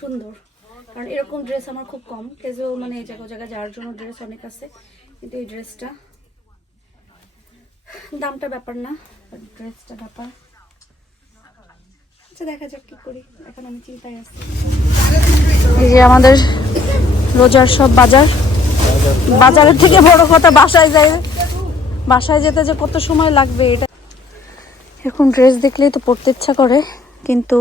সুন্দর, কারণ এরকম ড্রেস আমার খুব কম। ক্যাজুয়াল মানে এই জায়গায় যাওয়ার জন্য ড্রেস অনেক আছে, কিন্তু এই ড্রেসটা দামটা ব্যাপার না, ড্রেসটা ব্যাপার। আচ্ছা দেখা যাক কি করি, এখন আমি চিন্তায় আছি। এই যে আমাদের রোজার সব বাজার, বাজারের থেকে বড় কথা বাসায় যেতে যে কত সময় লাগবে এটা। এরকম ড্রেস দেখলেই তো পরতে ইচ্ছা করে, কিন্তু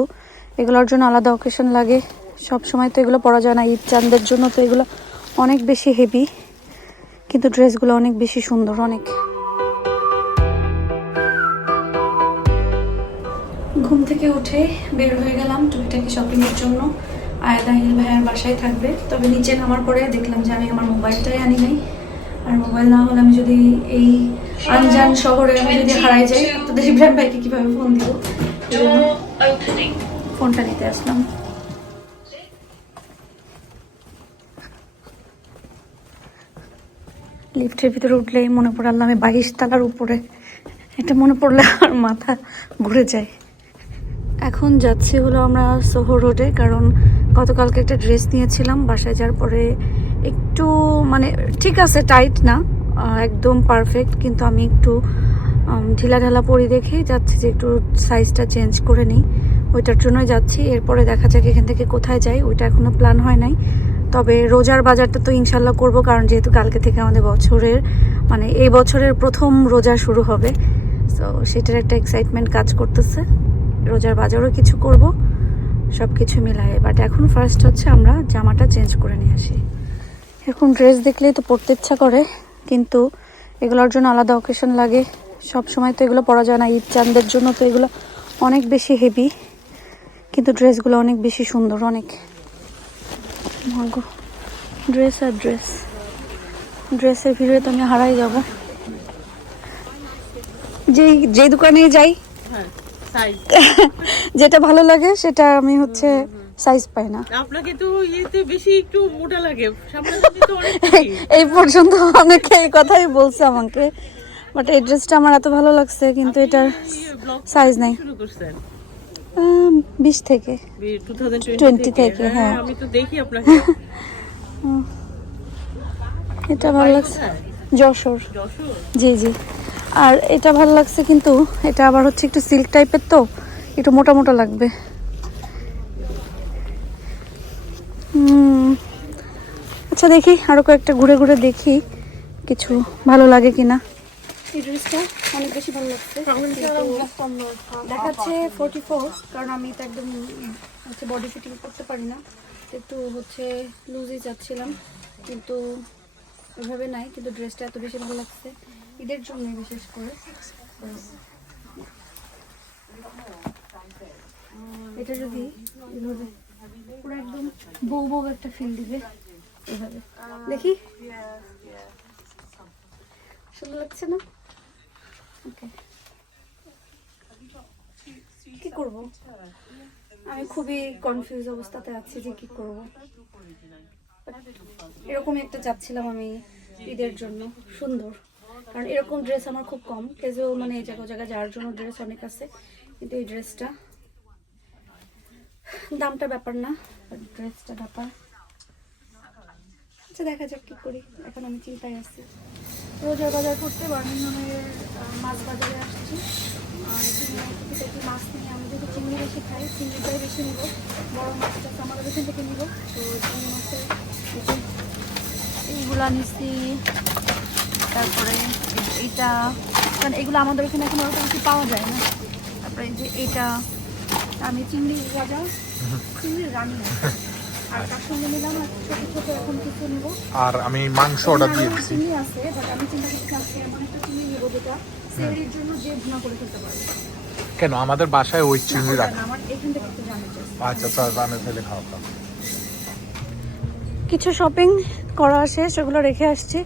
এগুলোর জন্য আলাদা অকেশন লাগে। সব সময় তো এগুলো পরা যায় না, ঈদ চাঁদের জন্য তো এগুলো অনেক বেশি হেভি, কিন্তু ড্রেসগুলো অনেক বেশি সুন্দর। অনেক ঘুম থেকে উঠে বের হয়ে গেলাম টুকিটাকি শপিংয়ের জন্য। আয়াদাহিল ভাইয়ার বাসায় থাকবে, তবে নিচে নামার পরে দেখলাম যে আমি আমার মোবাইলটাই আনি নাই। আর মোবাইল না হলে আমি যদি এই আনজান শহরে আমি যদি হারাই যাই, আপনাদের ইব্রাহিম ভাইকে কীভাবে ফোন দিব, ফোনটা নিতে আসলাম। লিফটের ভিতরে উঠলেই মনে পড়ে আল্লাহ আমি 22 তলার উপরে, এটা মনে পড়লে আর মাথা ঘুরে যায়। এখন যাচ্ছি হলো আমরা সোহো রোডে, কারণ গতকালকে একটা ড্রেস নিয়েছিলাম, বাসায় যাওয়ার পরে একটু মানে ঠিক আছে, টাইট না একদম পারফেক্ট, কিন্তু আমি একটু ঢিলা ঢালা পরি দেখেই যাচ্ছি যে একটু সাইজটা চেঞ্জ করে নিই, ওইটার জন্যই যাচ্ছি। এরপরে দেখা যাক এখান থেকে কোথায় যাই, ওইটা এখনো প্ল্যান হয় নাই। তবে রোজার বাজারটা তো ইনশাল্লাহ করব, কারণ যেহেতু কালকে থেকে আমাদের বছরের মানে এই বছরের প্রথম রোজা শুরু হবে, তো সেটার একটা এক্সাইটমেন্ট কাজ করতেছে। রোজার বাজারও কিছু করব, সব কিছু মিলায়ে। বাট এখন ফার্স্ট হচ্ছে আমরা জামাটা চেঞ্জ করে নিয়ে আসি। এরকম ড্রেস দেখলেই তো পরতে ইচ্ছা করে, কিন্তু এগুলোর জন্য আলাদা অকেশন লাগে। সব সময় তো এগুলো পরা যায় না, ঈদ চাঁদের জন্য তো এগুলো অনেক বেশি হেভি, কিন্তু ড্রেসগুলো অনেক বেশি সুন্দর। অনেক ড্রেস আর ড্রেসের ভিড়ে তো আমি হারাই যাব। যেই দোকানে যাই যেটা ভালো লাগে সেটা আমি হচ্ছে সাইজ পাই না। আপনাকে তো ইয়েতে বেশি একটু মোটা লাগে, সামনে তো অনেক এই পর্যন্ত অনেকে এই কথাই বলছে আমাকে, বাট এই ড্রেসটা আমার এত ভালো লাগছে, কিন্তু এটার সাইজ নাই। শুরু করছেন 20 থেকে 2020 থেকে। হ্যাঁ আমি তো দেখি আপনাকে। এটা ভালো লাগছে, যশোর। যশোর? জি জি। আর এটা ভালো লাগছে, কিন্তু এটা আবার হচ্ছে একটু সিল্ক টাইপের, তো একটু মোটা মোটা লাগবে। আচ্ছা দেখি আরো কয়েকটা ঘুরে ঘুরে দেখি কিছু ভালো লাগে কিনা। এই ড্রেসটা অনেক বেশি ভালো লাগছে, দেখাচ্ছে 44, কারণ আমি তো একদম হচ্ছে বডি ফিটিং করতে পারি না, একটু হচ্ছে লুজই চাচ্ছিলাম, কিন্তু ওইভাবে নাই। কিন্তু ড্রেসটা এত বেশি ভালো লাগছে ঈদের জন্য বিশেষ করে। এটা যদি এভাবে পুরো একদম বউ বউ একটা ফিল দিবে এভাবে, দেখি সুন্দর লাগছে না? ওকে, কি করব, আমি খুবই কনফিউজ অবস্থাতে আছি যে কি করব। এরকম একটা চাচ্ছিলাম আমি ঈদের জন্য, সুন্দর, কারণ এরকম ড্রেস আমার খুব কম। ক্যাজুয়াল মানে এই জায়গায় যাওয়ার জন্য ড্রেস অনেক আছে, কিন্তু এই ড্রেসটা দামটা ব্যাপার না, ড্রেসটা ব্যাপার। আচ্ছা দেখা যাক কি করি, এখন আমি চিন্তায় আছি। রোজার বাজার করতে বার্মিংহামের মাছ বাজারে আসছি, আর এখানে মাছ নিয়ে আমি যদি চিংড়ি বেশি খাই, চিংড়িটাই বেশি নিব, বড় মাছটা আমাদের এখান থেকে নিব। তো চিংড়ি মাছের এইগুলা নিচ্ছি, তারপরে এইটা, কারণ এগুলো আমাদের এখানে এখন অত কিছু পাওয়া যায় না। তারপরে এই যে এইটা, আমি চিংড়ির রাজা, চিংড়ির রানী, আর তার সঙ্গে নিলাম ছোট ছোট এখন কিছু নিব। আর আমি মাংস অর্ডার দিয়েছি। চিংড়ি আছে, বাট আমি চিন্তা করছি আজকে এমন একটা চিংড়ি নেবো যেটা সেরির জন্য যে ভুনা করে খেতে পারবে। কেন আমাদের বাসায় ওই চিংড়ি রাখা? আমার এখান থেকে একটু জানতে চাই। আচ্ছা আচ্ছা, জানে তাহলে খাওয়া। কিছু শপিং করা শেষ, সেগুলো রেখে আসছি,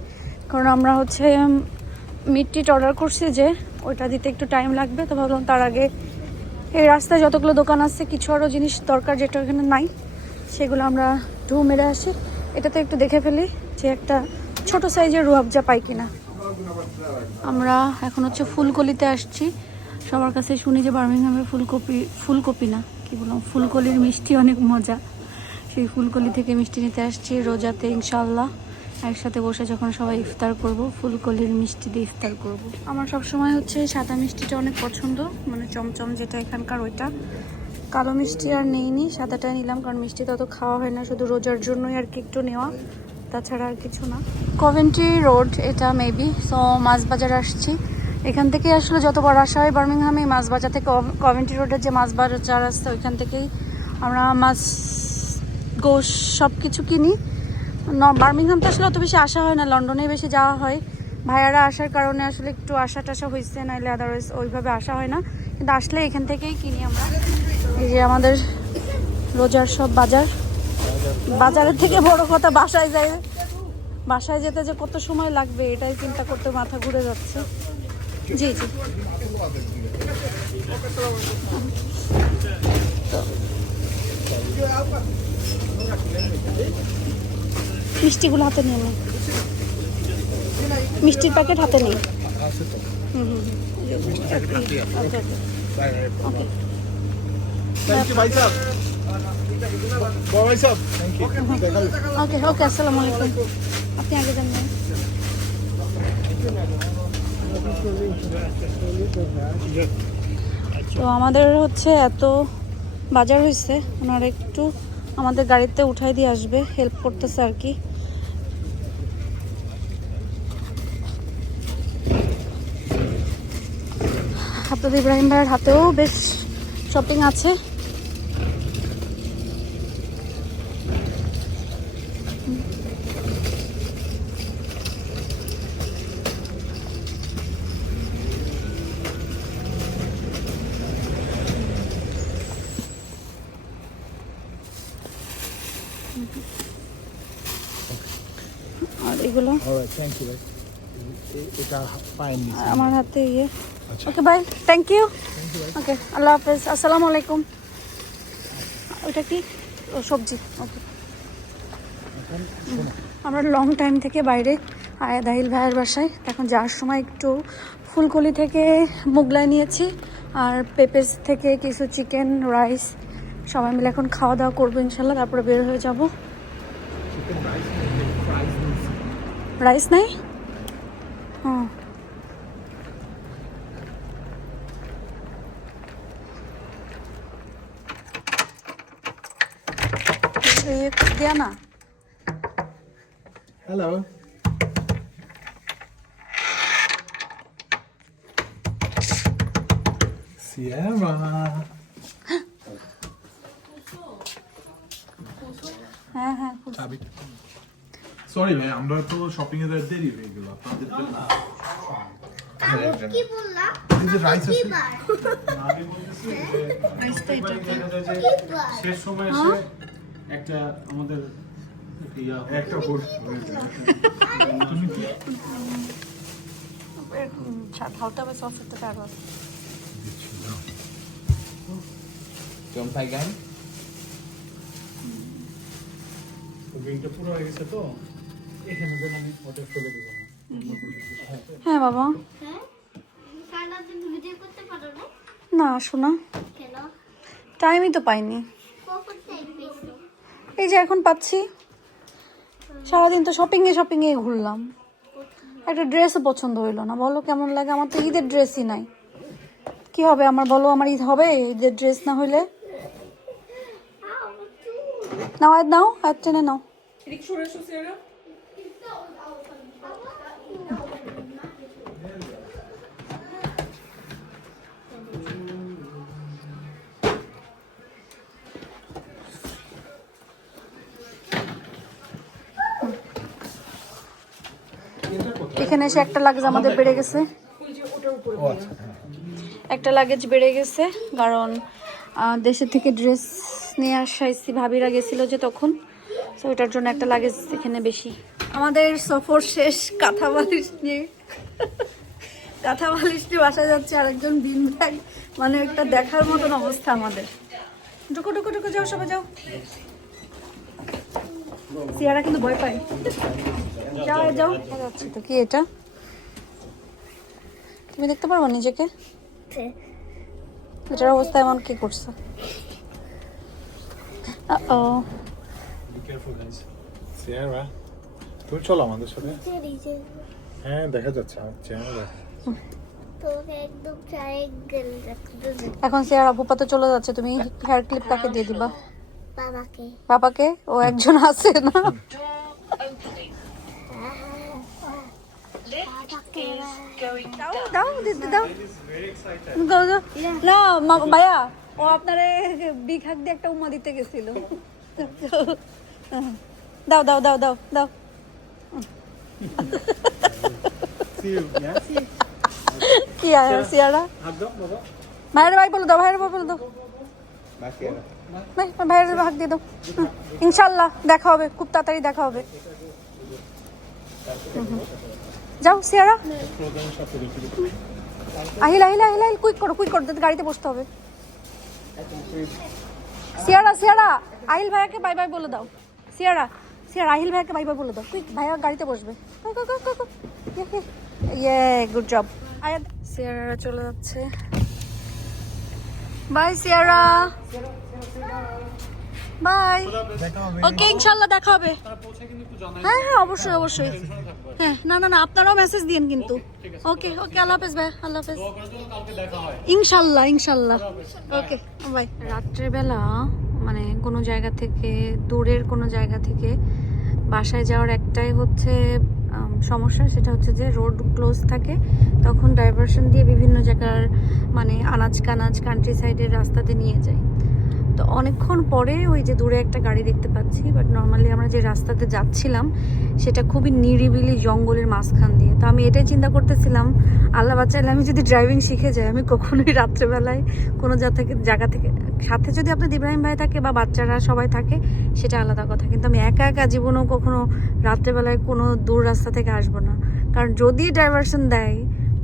কারণ আমরা হচ্ছে মিট অর্ডার করছি যে ওইটা দিতে একটু টাইম লাগবে। তো ভাবলাম তার আগে এই রাস্তায় যতগুলো দোকান আছে কিছু আরও জিনিস দরকার যেটা এখানে নাই, সেগুলো আমরা ঢু মেরে আসি। এটাতে একটু দেখে ফেলি যে একটা ছোট সাইজের রুয়াবজা পাই কিনা। আমরা এখন হচ্ছে ফুলকলিতে আসছি, সবার কাছে শুনি যে বার্মিংহামে ফুলকপি না কি বললাম, ফুলকলির মিষ্টি অনেক মজা, সেই ফুলকলি থেকে মিষ্টি নিতে আসছি রোজাতে ইনশাআল্লাহ। একসাথে বসে যখন সবাই ইফতার করব, ফুলকলির মিষ্টি দিয়ে ইফতার করব। আমার সব সময় হচ্ছে সাদা মিষ্টিটা অনেক পছন্দ, মানে চমচম যেটা এখানকার ওইটা। কালো মিষ্টি আর নেইনি, সাদাটাই নিলাম, কারণ মিষ্টি তত খাওয়া হয় না, শুধু রোজার জন্যই আর কি একটু নেওয়া, তাছাড়া আর কিছু না। কভেন্ট্রি রোড এটা মেবি, সো মাছ বাজার আসছি। এখান থেকে আসলে যতবার আসা হয় বার্মিংহামে, মাছ বাজার থেকে কভেন্ট্রি রোডের যে মাছ বাজার আসছে ওইখান থেকেই আমরা মাছ গোশ সব কিছু কিনি। বার্মিংহাম তো আসলে অত বেশি আসা হয় না, লন্ডনেই বেশি যাওয়া হয়। ভাইয়ারা আসার কারণে আসলে একটু আসা টাসা হয়েছে, নাহলে আদারওয়াইজ ওইভাবে আসা হয় না, কিন্তু আসলে এখান থেকেই কিনি আমরা। এই যে আমাদের রোজার সব বাজার, বাজারের থেকে বড় কথা বাসায় যেতে যে কত সময় লাগবে এটাই চিন্তা করতে মাথা ঘুরে যাচ্ছে। জি জি, মিষ্টিগুলো হাতে নিয়ে নেই, মিষ্টির প্যাকেট হাতে নেই। ওকে ওকে, আসসালামু আলাইকুম। আপনি আগে যান না। তো আমাদের হচ্ছে এত বাজার হয়েছে, ওনারা একটু আমাদের গাড়িতে উঠাই দিয়ে আসবে, হেল্প করতেছে আর কি। আপনাদের ইব্রাহিম ভাইয়ের হাতেও বেশ শপিং আছে। আর এগুলো আমার হাতে ইয়ে। Okay bye, thank you. Okay, আল্লাহ হাফেজ, আসসালামু আলাইকুম। ওইটা কি? ও সবজি। ওকে, আমরা লং টাইম থেকে বাইরে দাহিল ভাইয়ের বাসায়, এখন যাওয়ার সময় একটু ফুলকলি থেকে মোগলাই নিয়েছি, আর পেপেস থেকে কিছু চিকেন রাইস, সবাই মিলে এখন খাওয়া দাওয়া করবো ইনশাল্লাহ, তারপরে বের হয়ে যাব। রাইস নাই? হ্যাঁ, দেয়া না। Hello. Sierra. হ্যাঁ হ্যাঁ, সরি ভাই, আমরা তো শপিং এর দেরি হয়ে গেল আপনাদের জন্য। কি বললা? এই যে রাইস আছে, আমি বলতেছি রাইসটা এটা শেষ সময় এসে একটা আমাদের একটা ভোট তুমি কি ঢালতে হবে সসের থেকে আবার। চম্পাই গান বিলটা পুরো হয়ে গেছে, তো এখানে যেন আমি অর্ডার করে দেবো। হ্যাঁ বাবা। হ্যাঁ? সারাদিন ভিডিও করতে পারো না? না শোনা, কেন? টাইমই তো পাইনি। কখন টাইম পেয়েছো? এই যে এখন পাচ্ছি, সারাদিন তো শপিংয়ে ঘুরলাম, একটা ড্রেসও পছন্দ হইলো না। বলো কেমন লাগে? আমার তো ঈদের ড্রেসই নাই, কি হবে আমার? বলো, আমার ঈদ হবে ঈদের ড্রেস না হইলে? নাও আয়, নাও হাত টেনে নাও। এখানে এসে একটা লাগেজ আমাদের বেড়ে গেছে, একটা লাগেজ বেড়ে গেছে, কারণ দেশের থেকে ড্রেস নিয়ে আসাইছি, ভাবিরা গেছিল যে তখন, তো ওইটার জন্য একটা লাগেজ এখানে বেশি। আমাদের সফর শেষ, কাঁথা বালিশ নিয়ে বাসা যাচ্ছে, আরেকজন বিন ব্যাগ, মানে একটা দেখার মতন অবস্থা আমাদের। ঢুকো ঢুকো ঢুকো, যাও সবাই যাও। সিয়ারা কিন্তু ভয় পায়। যাও যাও, যাচ্ছি তো। কি এটা? তুমি দেখতে পারবো নিজেকে? এটার অবস্থা এমন কি করছে? ও Be careful, guys. Sierra, তুমি চলো আমাদের সাথে। হ্যাঁ দেখা যাচ্ছে আমার চেহারা। তোকে একদম ট্রায়াঙ্গেল রাখতে দেব। এখন সিয়ারা আপুপা তো চলে যাচ্ছে, তুমি হেয়ার ক্লিপ কাকে দিয়ে দিবা? বাবাকে। বাবাকে? ও একজন আছে না? দাও দাও দিদি দাও। দাও, দাও। না ভাইয়া, ও আপনারে বিগ হাগ দিয়ে একটা উম্মা দিতে গেছিল। দাও দাও দাও দাও দাও। কি আয়া সিয়ারা? হাত দাও বাবা। ভাইয়ের ভাই বলে দাও, ভাইয়ের ভাই বলে দাও, ভাইয়ের ভাগ দিয়ে দাও। ইনশাল্লাহ দেখা হবে, খুব তাড়াতাড়ি দেখা হবে। যাও সিয়ারা। আহিল আহিল আহিল আহিল, কুইক করো কুইক করো, গাড়িতে বসতে হবে। সিয়ারা সিয়ারা, আহিল ভাইয়াকে বাই বাই বলে দাও। সিয়ারা সিয়ারা, আহিল ভাইয়াকে বাই বাই বলে দাও। কুইক, ভাইয়া গাড়িতে বসবে। ইয়ে গুড জব। সিয়ারা চলে যাচ্ছে। By সিয়ারা, by. ওকে ইনশাল্লাহ দেখা হবে। হ্যাঁ হ্যাঁ অবশ্যই অবশ্যই। হ্যাঁ না না না, আপনারাও মেসেজ দিন কিন্তু। ওকে ওকে, আল্লাহ হাফেজ ভাই, আল্লাহ হাফেজ। ইনশাল্লাহ ইনশাল্লাহ। Okay bye. রাত্রেবেলা মানে কোনো জায়গা থেকে, দূরের কোনো জায়গা থেকে বাসায় যাওয়ার একটাই হচ্ছে সমস্যা, সেটা হচ্ছে যে রোড ক্লোজ থাকে, তখন ডাইভারশন দিয়ে বিভিন্ন জায়গার মানে আনাজ কানাজ কান্ট্রি সাইডের রাস্তাতে নিয়ে যায়। তো অনেকক্ষণ পরে ওই যে দূরে একটা গাড়ি দেখতে পাচ্ছি, বাট নর্মালি আমরা যে রাস্তাতে যাচ্ছিলাম সেটা খুবই নিরিবিলি জঙ্গলের মাঝখান দিয়ে। তো আমি এটাই চিন্তা করতেছিলাম, আল্লাহ বাঁচাইলে আমি যদি ড্রাইভিং শিখে যাই, আমি কখনোই রাত্রেবেলায় কোনো জায়গা থেকে, সাথে যদি আপনার ইব্রাহিম ভাই থাকে বা বাচ্চারা সবাই থাকে সেটা আলাদা কথা, কিন্তু আমি একা একা জীবনেও কখনো রাত্রেবেলায় কোনো দূর রাস্তা থেকে আসবো না। কারণ যদি ডাইভারশন দেয়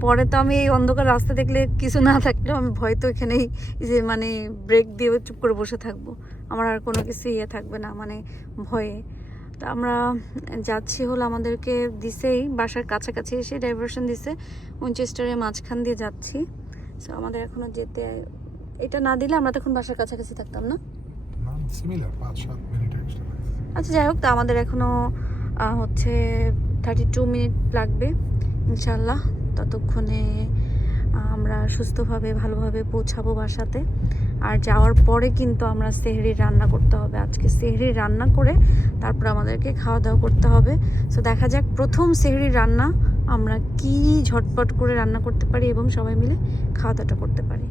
পরে তো আমি এই অন্ধকার রাস্তা দেখলে কিছু না থাকলেও আমি ভয় তো এখানেই যে মানে ব্রেক দিয়ে চুপ করে বসে থাকবো, আমার আর কোনো কিছু ইয়ে থাকবে না মানে ভয়ে। তো আমরা যাচ্ছি হলো, আমাদেরকে দিছেই বাসার কাছাকাছি এসে ডাইভারশন দিছে, উইনচেস্টারের মাঝখান দিয়ে যাচ্ছি। সো আমাদের এখনো যেতে, এটা না দিলে আমরা তখন বাসার কাছাকাছি থাকতাম না। Similar 5-7 minute extra. আচ্ছা যাই হোক, তো আমাদের এখনো হচ্ছে 32 মিনিট লাগবে ইনশাল্লাহ। ততক্ষণে আমরা সুস্থভাবে ভালোভাবে পৌঁছাবো বাসাতে। আর যাওয়ার পরে কিন্তু আমরা সেহরি রান্না করতে হবে, আজকে সেহরি রান্না করে তারপর আমাদেরকে খাওয়া দাওয়া করতে হবে। সো দেখা যাক প্রথম সেহরি রান্না আমরা কি ঝটপট করে রান্না করতে পারি এবং সবাই মিলে খাওয়া দাওয়াটা করতে পারি।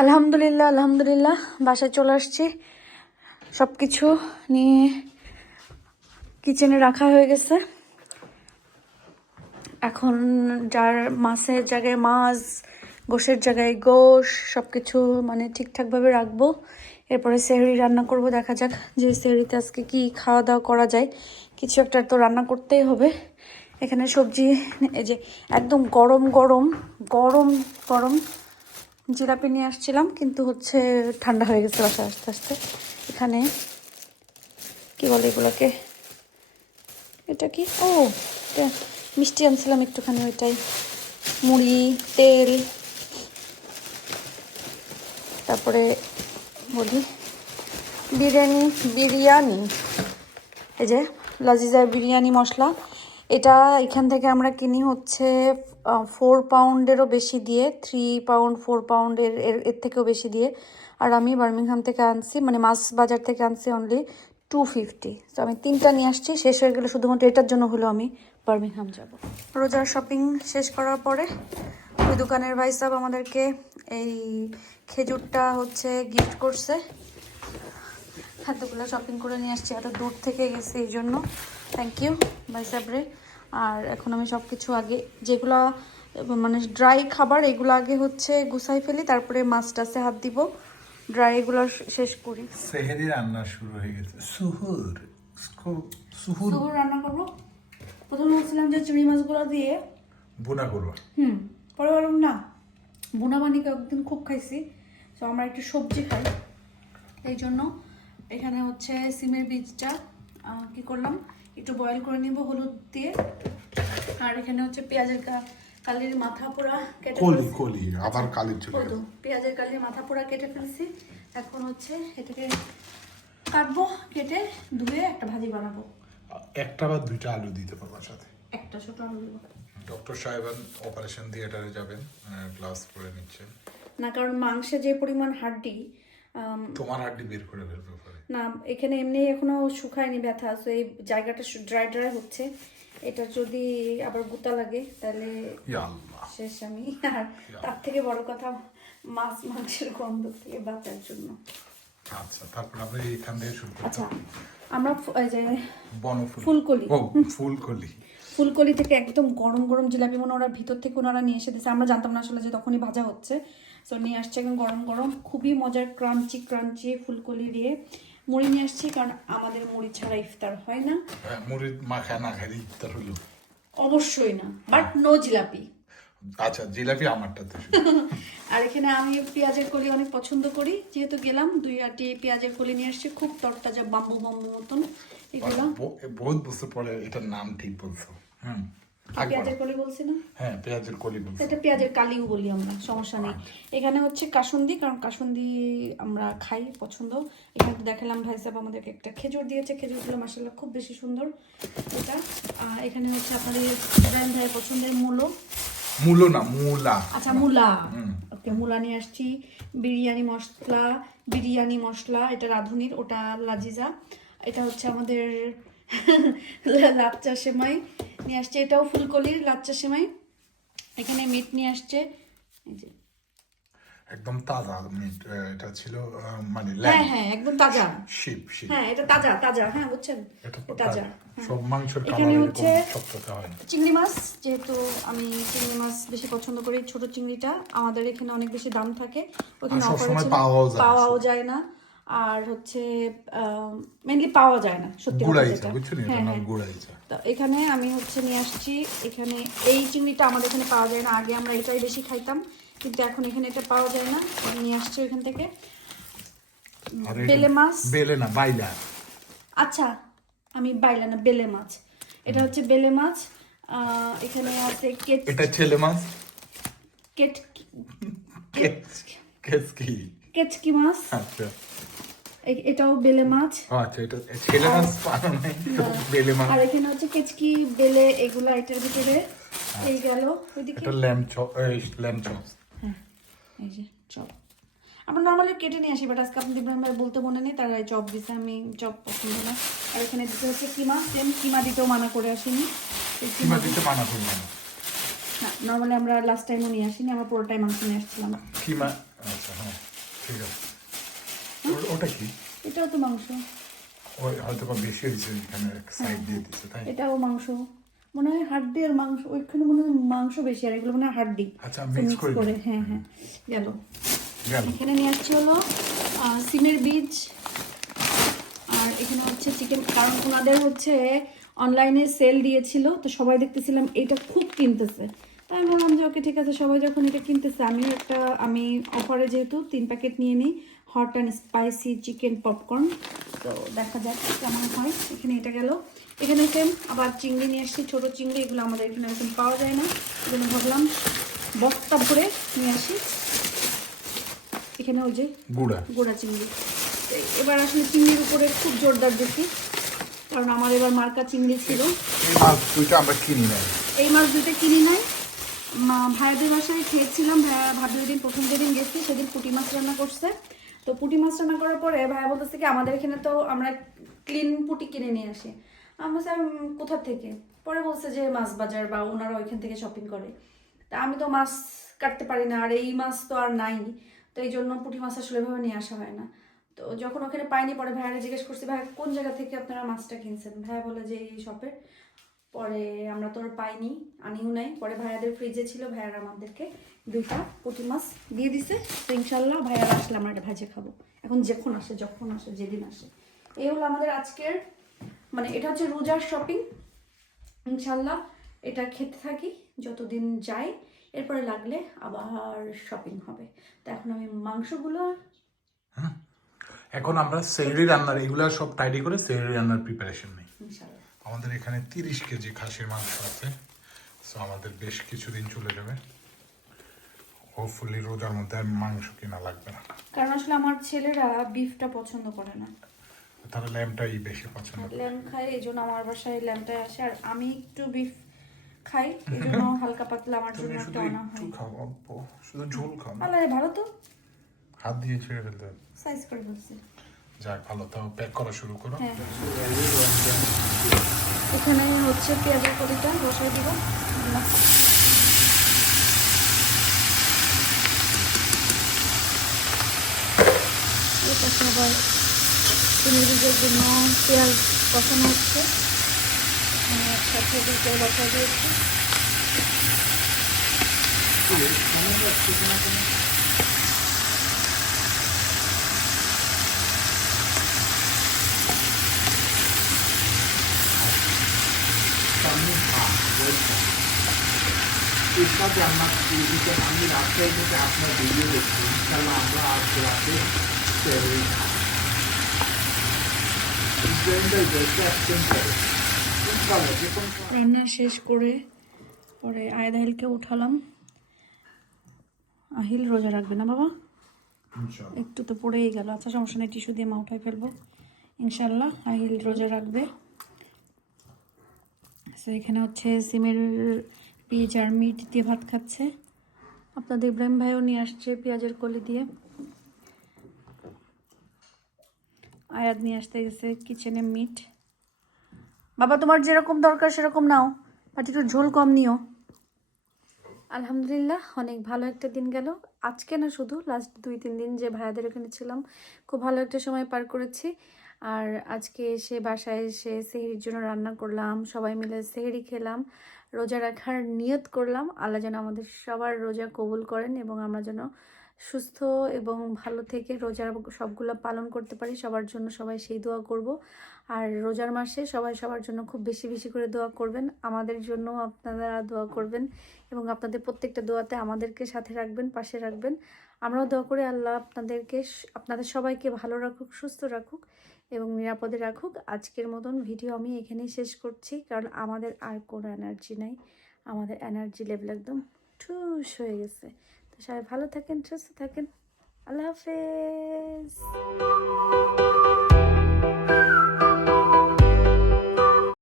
আলহামদুলিল্লাহ আলহামদুলিল্লাহ, বাসায় চলে আসছি, সব কিছু নিয়ে কিচেনে রাখা হয়ে গেছে। এখন যার মাছের জায়গায় মাছ, গোশের জায়গায় গোশ, সব কিছু মানে ঠিকঠাকভাবে রাখবো। এরপরে সেহরি রান্না করব, দেখা যাক যে সেহরিতে আজকে কি খাওয়া দাওয়া করা যায়, কিছু একটা তো রান্না করতেই হবে। এখানে সবজি, এই যে একদম গরম গরম গরম গরম জিলাপি নিয়ে আসছিলাম, কিন্তু হচ্ছে ঠান্ডা হয়ে গেছে বাসায় আস্তে আস্তে। এখানে কি বলে এগুলোকে, এটা কি, ও এটা মিষ্টি আনছিলাম একটুখানি, ওইটাই, মুড়ি, তেল, তারপরে বলি বিরিয়ানি, এই যে লাজিজার বিরিয়ানি মশলা। এটা এখান থেকে আমরা কিনি হচ্ছে 4 পাউন্ডেরও বেশি দিয়ে, 3 পাউন্ড 4 পাউন্ডের এর থেকেও বেশি দিয়ে। আর আমি বার্মিংহাম থেকে আনছি, মানে মাছ বাজার থেকে আনছি অনলি 250। তো আমি 3টা নিয়ে আসছি, শেষ হয়ে গেলে শুধুমাত্র এটার জন্য হলো আমি বার্মিংহাম যাব। রোজার শপিং শেষ করার পরে ওই দোকানের ভাই সাহেব আমাদেরকে এই খেজুরটা হচ্ছে গিফট করছে। এতগুলো শপিং করে নিয়ে আসছি, এত দূর থেকে গেছি এই জন্য থ্যাংক ইউ ভাই সাহেবরে। আর এখন আমি সব কিছু আগে যেগুলো মানে ড্রাই খাবার এগুলো আগে হচ্ছে গুছাই ফেলি, তারপরে মাছ টাছে হাত দিব, ড্রাই এগুলো শেষ করি। সেহরি রান্না শুরু হয়ে গেছে। সুহুর রান্না করবো। প্রথমে বলছিলাম যে চিংড়ি মাছগুলো দিয়ে বুনা করবো, পরে বললাম না, বুনা বানিয়ে একদিন খুব খাইছি, তো আমরা একটু সবজি খাই, এই জন্য এখানে হচ্ছে সিমের বীজটা কি করলাম একটু বয়েল করে নিব হলুদ দিয়ে। আর এখানে হচ্ছে পেঁয়াজের কালির মাথা পোড়া কেটে কলি আবার কালির চলে গেল। পেঁয়াজের কালির মাথা পোড়া কেটে ফেলছি। এখন হচ্ছে এটাকে কাটবো, কেটে ধুয়ে একটা ভাজি বানাবো। একটা বা দুইটা আলু দিতে পারবার সাথে। একটা ছোট আলু দেবো। ডক্টর সাহেব অপারেশন থিয়েটারে যাবেন, গ্লাস পরে নিচ্ছেন। না, কারণ মাংসে যে পরিমাণ হাড্ডি, তোমার হাড্ডি বের করে ফেলবে পরে। না এখানে এমনি এখনো শুকায়নি ব্যথা, তো এই জায়গাটা ড্রাই ড্রাই হচ্ছে। এটা যদি আবার গুতা লাগে তাহলে ইয়া আল্লাহ। শেষ আমি। আর তার থেকে বড় কথা, মাছ মাংসের গন্ধ থেকে বাঁচার জন্য। আচ্ছা, তারপর আমরা এখান থেকে শুরু করি। আচ্ছা, আমরা এই যে বনফুল, ফুলকলি। ও ফুলকলি। ফুলকলি থেকে একদম গরম গরম জিলাপি মনে ওরা ভিতর থেকে ওনারা নিয়ে এসে দিয়েছে, আমরা জানতাম না আসলে যে তখনই ভাজা হচ্ছে। সো নিয়ে আসছে একদম গরম গরম, খুবই মজার ক্রাঞ্চি ক্রাঞ্চি ফুলকলি দিয়ে। মুড়ি নিয়ে আসছি, কারণ আমাদের মুড়ি ছাড়া ইফতার হয় না। মুড়ির মাখা না খাই ইফতার হলো? অবশ্যই না, বাট নো জিলাপি। আচ্ছা, জিলাপি আমারটাতে। আর এখানে আমি পেঁয়াজের কলি অনেক পছন্দ করি, যেহেতু গেলাম 2-8টি পেঁয়াজের কলি নিয়ে আসছি, খুব তরতাজা বাম্বু বাম্বু মতন এগুলো। বহুত বছর পরে এটার নাম ঠিক বলছো। পেঁয়াজের কলি বলছি না? হ্যাঁ, পেঁয়াজের কলি বলছো। এটা পেঁয়াজের কালিও বলি আমরা, সমস্যা নেই। এখানে হচ্ছে কাসুন্দি, কারণ কাসুন্দি আমরা খাই, পছন্দ। এখানে তো দেখালাম ভাই সাহেব আমাদেরকে একটা খেজুর দিয়েছে, খেজুরগুলো মাশাআল্লাহ খুব বেশি সুন্দর। এটা এখানে হচ্ছে আপনাদের ইব্রাহিম ভাইয়ের পছন্দের মূলো। মূলো না, মূলা। আচ্ছা, মূলা। ওকে, মূলা নিয়ে আসছি। বিরিয়ানি মশলা, এটা রাঁধুনির, ওটা লাজিজা। এটা হচ্ছে আমাদের লাচ্চা সেমাই নিয়ে আসছে, এটাও ফুলকলির লাচ্চা সেমাই। এখানে মিট নিয়ে আসছে, এই যে একদম তাজা মিট। এটা ছিল মানে হ্যাঁ হ্যাঁ একদম তাজা। শিপ। হ্যাঁ, এটা তাজা তাজা, হ্যাঁ বুঝছেন, এটা তাজা। সব মাংসের এখানে কালার হচ্ছে এরকম চকচকে হয় না। চিংড়ি মাছ, যেহেতু আমি চিংড়ি মাছ বেশি পছন্দ করি। ছোট চিংড়িটা আমাদের এখানে অনেক বেশি দাম থাকে, ওখানে আর অফারে সবসময় ছিল, পাওয়াও যায় না। আর হচ্ছে মেইনলি পাওয়া যায় না, সত্যি কথা গুড়াইচা, যেটা। বুঝছেন, এটা হ্যাঁ নাম হ্যাঁ। গুড়াইচা। তো এখানে আমি হচ্ছে নিয়ে আসছি, এখানে এই চিংড়িটা আমাদের এখানে পাওয়া যায় না, আগে আমরা এটাই বেশি খাইতাম, কিন্তু এখন এখানে এটা পাওয়া যায় না, নিয়ে আসছি ওইখান থেকে। আর এটা বেলে মাছ, বেলে না, বাইলা। আচ্ছা আমি বাইলা না, বেলে মাছ। এটা হচ্ছে বেলে মাছ। এখানে আছে এটা ছেলে মাছ। কেচকি। কেচকি মাছ। আচ্ছা এটাও বেলে মাছ। আচ্ছা, এটা ছেলে মাছ পানো নাই তো, বেলে মাছ। আর এখানে হচ্ছে কেচকি, বেলে, এগুলা এটার ভিতরে। এই গেল ওইদিকে। এটা ল্যাম্প চপ। হ্যাঁ, এই যে চপ আমরা নর্মালি কেটে নিয়ে আসি, বাট আজকে আপনি ইব্রাহিম ভাই বলতে মনে নেই, তারা চপ দিছে, আমি চপ পছন্দ না। আর এখানে দিতে হচ্ছে কিমা, সেম কিমা দিতেও মানা করে আসিনি। কিমা দিতে মানা করি না। হ্যাঁ, নর্মালি আমরা লাস্ট টাইমও নিয়ে আসিনি, আমরা পুরোটাই মাংস নিয়ে আসছিলাম। কিমা, আচ্ছা হ্যাঁ ঠিক আছে। ওটা কি? এটাও তো মাংস। ওই হয়তো বা বেশি হয়েছে, এখানে সাইড দিয়ে দিচ্ছে তাই। এটাও মাংস, মনে হয় হাড্ডি আর মাংস, ওইখানে মনে হয় মাংস বেশি, আর এগুলো মনে হয় হাড্ডি। আচ্ছা, তো মিক্স mix করে হ্যাঁ হ্যাঁ গেল। গেল। এখানে নিয়ে আসছে হলো সিমের বীজ, আর এখানে হচ্ছে চিকেন, কারণ ওনাদের হচ্ছে অনলাইনে সেল দিয়েছিল, তো সবাই দেখতেছিলাম এটা খুব কিনতেছে, তাই আমি বললাম যে ওকে ঠিক আছে, সবাই যখন এটা কিনতেছে আমি অফারে যেহেতু 3 প্যাকেট নিয়ে নিই, hot and spicy chicken popcorn. তো দেখা যাক কেমন হয়। এখানে এটা গেল। এখানে সেম আবার চিংড়ি নিয়ে আসছি, ছোটো চিংড়ি, এগুলো আমাদের এখানে এখন পাওয়া যায় না, এগুলো ভাবলাম বস্তা ভরে নিয়ে আসি। এখানে ওই যে গোড়া চিংড়ি। এবার আসলে চিংড়ির উপরে খুব জোরদার দেখি, কারণ আমার এবার মার্কা চিংড়ি ছিল। এই মাছ দুইটা আমরা কিনি নাই। এই মাছ দুটো কিনি নাই, ভাইয়াদের বাসায় খেয়েছিলাম। ভাবি ওই দিন প্রথম যেদিন গেছি সেদিন পুঁটি মাছ রান্না করছে। তো পুঁটি মাছ রান্না করার পরে ভাইয়া বলতেছে কি আমাদের এখানে তো আমরা ক্লিন পুঁটি কিনে নিয়ে আসি। আমি বলছি কোথা থেকে? পরে বলছে যে মাছ বাজার বা ওনারা ওইখান থেকে শপিং করে। তা আমি তো মাছ কাটতে পারি না, আর এই মাছ তো আর নাই, তো এই জন্য পুঁটি মাছ আসলে এভাবে নিয়ে আসা হয় না। তো যখন ওখানে পাইনি, পরে ভাইয়ারা জিজ্ঞেস করছি ভাইয়া কোন জায়গা থেকে আপনারা মাছটা কিনছেন, ভাইয়া বলে যে এই শপের। পরে আমরা তো আর পাইনি, আনিও নাই। পরে ভাইয়াদের ফ্রিজে ছিল, ভাইয়ারা আমাদেরকে 2টা পুঁটি মাছ দিয়ে দিছে। তো ইনশাল্লাহ ভাইয়ারা আসলে আমরা এটা ভাজে খাবো, এখন যখন আসে যেদিন আসে। এই হলো আমাদের আজকের, মানে এটা হচ্ছে রোজার শপিং। ইনশাল্লাহ এটা খেতে থাকি যতদিন যাই, এরপরে লাগলে আবার শপিং হবে। তো এখন আমি মাংসগুলো, এখন আমরা সেহরি রান্নার এগুলা সব টাইডি করে সেহরি রান্নার প্রিপারেশন নেই। ইনশাল্লাহ আমাদের এখানে 30 কেজি খাসির মাংস আছে, সো আমাদের বেশ কিছুদিন চলে যাবে। হোপফুলি রোজার মধ্যে আর মাংস কিনা লাগবে না, কারণ আসলে আমার ছেলেরা বিফটা পছন্দ করে না। তারা ল্যাম্পটাই বেশি পছন্দ করে। ল্যাম্প খাই, এই জন্য আমার বাসায় ল্যাম্পটাই আসে। আর আমি একটু বিফ খাই, এই জন্য হালকা পাতলা আমার জন্য তুমি একটা শুধু আনা একটু হয়। খাও, অল্প শুধু ঝোল খাও না। আল্লাহ ভালো তো, হাত দিয়ে ছেড়ে ফেলতে হবে। সাইজ করে ফেলছি। যাক ভালো, তাও প্যাক করা শুরু করো। হ্যাঁ, এখানে হচ্ছে পেঁয়াজের কলিটা বসাই দিব। আল্লাহ। এটা সবাই চিনির বীজের জন্য পেঁয়াজ কষানো হচ্ছে, আমি একসাথে দুটো বসা দিয়েছি। इसका जानना कि আমি রাস্তায় থেকে আপনার ভিডিও দেখছি, ইনশাল্লাহ আমরা আজ রাতে সেহরি খাবো। ইসরায়েলটা দেখতে আসছেন করে ইনশাল্লাহ যে কোনো রান্না শেষ করে পরে আয়দাহিলকে উঠালাম। আহিল রোজা রাখবে না বাবা? ইনশাল্লাহ একটু তো পড়েই গেল, আচ্ছা সমস্যা নেই, টিস্যু দিয়ে মা উঠাই ফেলবো ইনশাল্লাহ। আহিল রোজা রাখবে। তো এখানে হচ্ছে সিমের পিঁয়াজ আর মিট দিয়ে ভাত খাচ্ছে। আপনাদের ইব্রাহিম ভাইও নিয়ে আসছে পেঁয়াজের কলি দিয়ে। আয়াত নিয়ে আসতে গেছে কিচেনে মিট। বাবা তোমার যেরকম দরকার সেরকম নাও, বাট একটু ঝোল কম নিও। আলহামদুলিল্লাহ, অনেক ভালো একটা দিন গেল। আজকে না, শুধু লাস্ট 2-3 দিন যে ভাইয়াদের ওখানে ছিলাম, খুব ভালো একটা সময় পার করেছি। আর আজকে এসে বাসায় এসে সেহরির জন্য রান্না করলাম, সবাই মিলে সেহরি খেলাম, রোজা রাখার নিয়ত করলাম। আল্লাহ যেন আমাদের সবার রোজা কবুল করেন এবং আমরা যেন সুস্থ এবং ভালো থেকে রোজার সবগুলো পালন করতে পারি। সবার জন্য সবাই সেই দোয়া করব। আর রোজার মাসে সবাই সবার জন্য খুব বেশি বেশি করে দোয়া করবেন, আমাদের জন্য আপনারা দোয়া করবেন এবং আপনাদের প্রত্যেকটা দোয়াতে আমাদেরকে সাথে রাখবেন, পাশে রাখবেন। আমরাও দোয়া করি আল্লাহ আপনাদের সবাইকে ভালো রাখুক, সুস্থ রাখুক এবং নিরাপদে রাখুক। আজকের মতন ভিডিও আমি এখানেই শেষ করছি, কারণ আমাদের আর কোনো এনার্জি নাই, আমাদের এনার্জি লেভেল একদম ঠুস হয়ে গেছে। তো সবাই ভালো থাকেন, সুস্থ থাকেন, আল্লাহ হাফেজ।